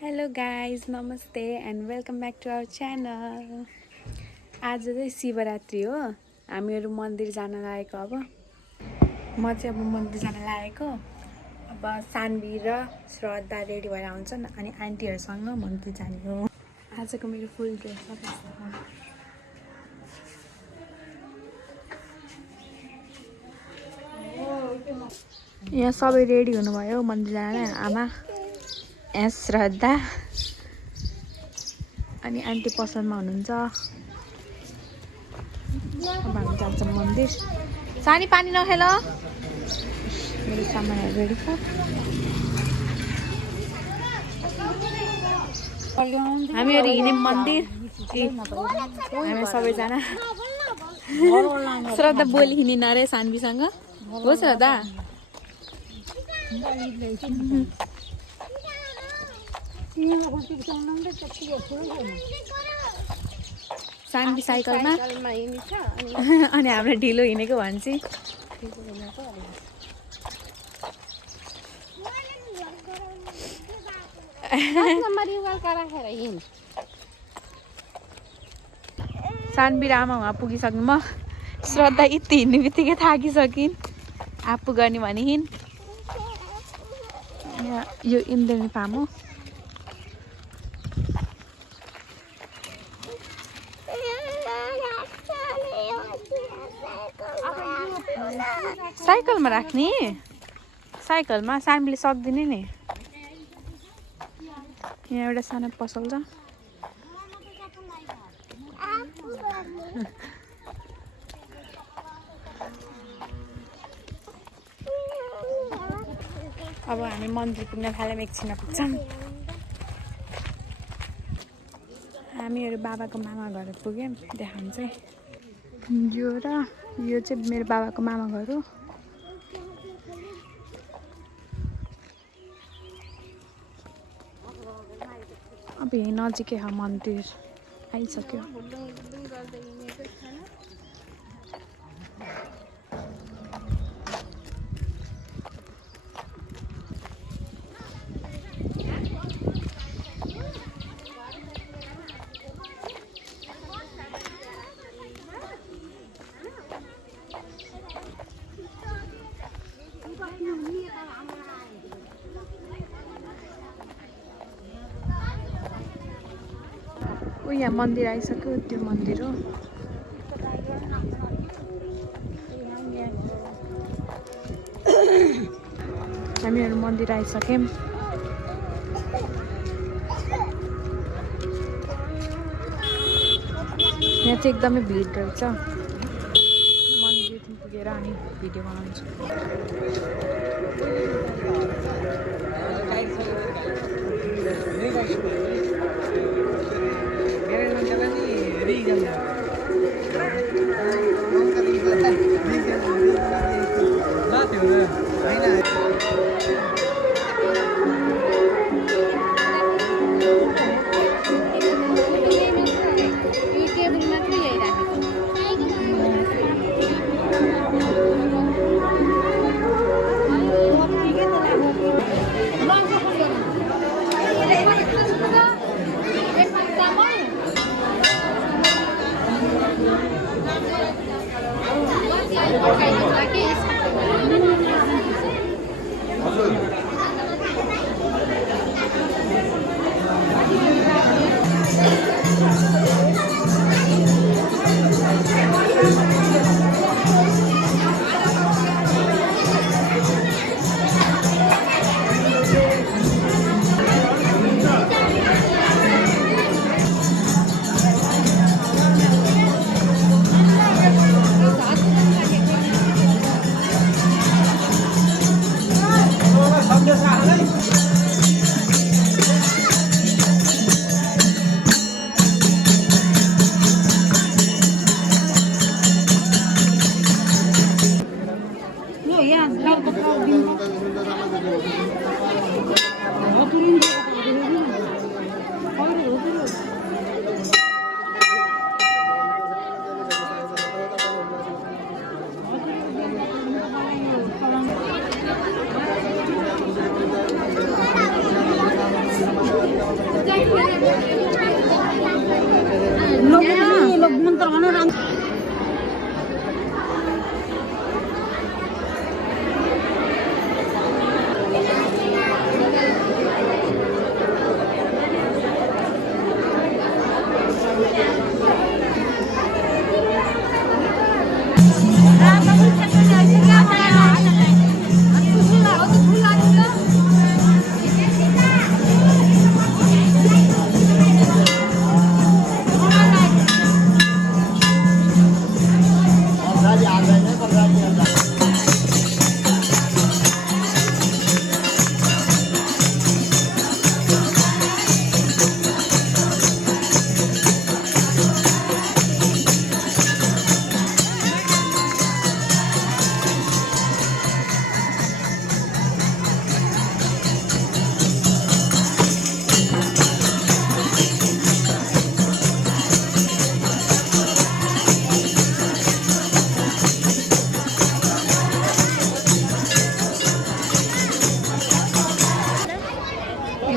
Hello guys नमस्ते and welcome back to our channel. आज चाहिँ शिवरात्रि हो। हामीहरू मन्दिर जान लागेको। अब म चाहिँ मन्दिर जान लागेको। अब सान्वी र श्रद्धा रेडी भएर आउँछन् अनि आन्टीहरूसँग मन्दिर जाने हो। आजको मेरो फुल ड्रेस छ। यहाँ सबै रेडी हुनुभयो मन्दिर जान। आमा यहाँ श्रद्धा अनि आन्टी पसलमा हुनुहुन्छ। अब हामी जान्छौँ मन्दिर। सानी पानी नखेल। मेरो सामानहरू रेडी छ। हामीहरू हिँड्यौँ मन्दिर। हामी सबैजना श्रद्धा बोली हिँडिन अरे सान्वीसँग हो श्रद्धा। सान्वी साइकलमा अनि हाम्रो ढिलो हिँडेको भन्छ। सान्वी र आमा उहाँ पुगिसक्नु। म श्रद्धा यति हिँड्ने बित्तिकै थाकिसकिन्। आफू गर्ने भने हिँड। यो इन्द्रणी फार्म हो। साइकलमा राख्ने। साइकलमा सान्वीले सक्दिने नि। यहाँ एउटा सानो पसल छ। अब हामी मन्दिर पुग्न थाल्यौँ। एकछिन पुग्छौँ। हामीहरू बाबाको मामा घर पुग्यौँ। देखाउँ चाहिँ यो र यो चाहिँ मेरो बाबाको मामा घर हो। अब यहीँ नजिकै हो मन्दिर। आइसक्यो। यहाँ मन्दिर आइसक्यो। त्यो मन्दिर हो। हामीहरू मन्दिर आइसक्यौँ। यहाँ चाहिँ एकदमै भिड रहेछ। मन्दिर पुगेर अनि भिडियो बनाउँछु।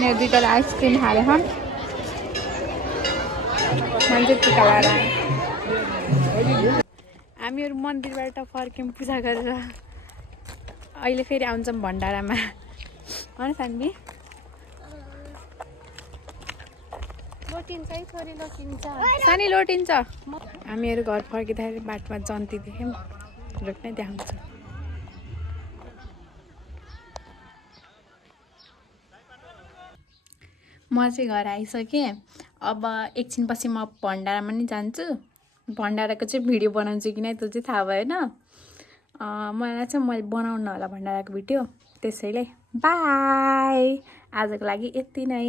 नानीहरू दुईटाले आइसक्रिम खाएर मान्छे टिका लगाएर आयो। हामीहरू मन्दिरबाट फर्क्यौँ पूजा गरेर। अहिले फेरि आउँछौँ भण्डारामा होइन सान्वी? सानी लोटिन्छ। हामीहरू घर फर्किँदाखेरि बाटोमा जन्ती देख्यौँ, रोक्नै देखाउँछ। म चाहिँ घर आइसकेँ। अब एकछिनपछि म भण्डारामा नि जान्छु। भण्डाराको चाहिँ भिडियो बनाउँछु कि नै त्यो चाहिँ थाहा भएन। मलाई चाहिँ मैले बनाउनु होला भण्डाराको भिडियो। त्यसैले बाई, आजको लागि यति नै।